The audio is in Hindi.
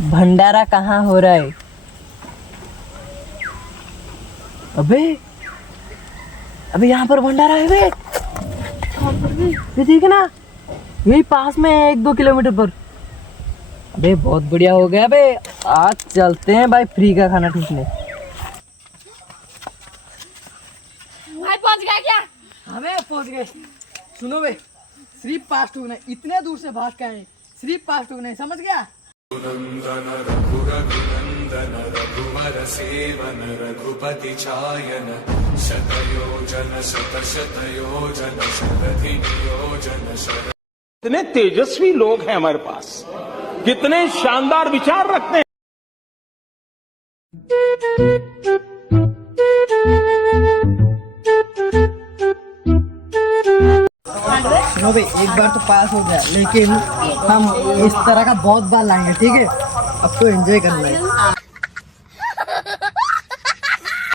भंडारा कहाँ हो रहा है? अबे अबे यहाँ पर भंडारा है बे। ये देख ना, यही पास में है 1-2 किलोमीटर पर। अबे बहुत बढ़िया हो गया बे, आज चलते हैं भाई फ्री का खाना ठूसने। भाई पहुंच गया क्या? हमें पहुंच गए। सुनो बे, सिर्फ पास ठूकना, इतने दूर से भाग के आए, सिर्फ पास ठूकना, समझ गया? रघुनंदन रघुरघुनंदन रघुवर सेवन रघुपति चायन शतयोजन शतशतयोजन शरधियोजन शर। कितने तेजस्वी लोग हैं हमारे पास, कितने शानदार विचार रखते हैं। सुनो भाई, एक बार तो पास हो गया, लेकिन हम इस तरह का बहुत बार लाएंगे, ठीक है? अब तो एंजॉय करना है।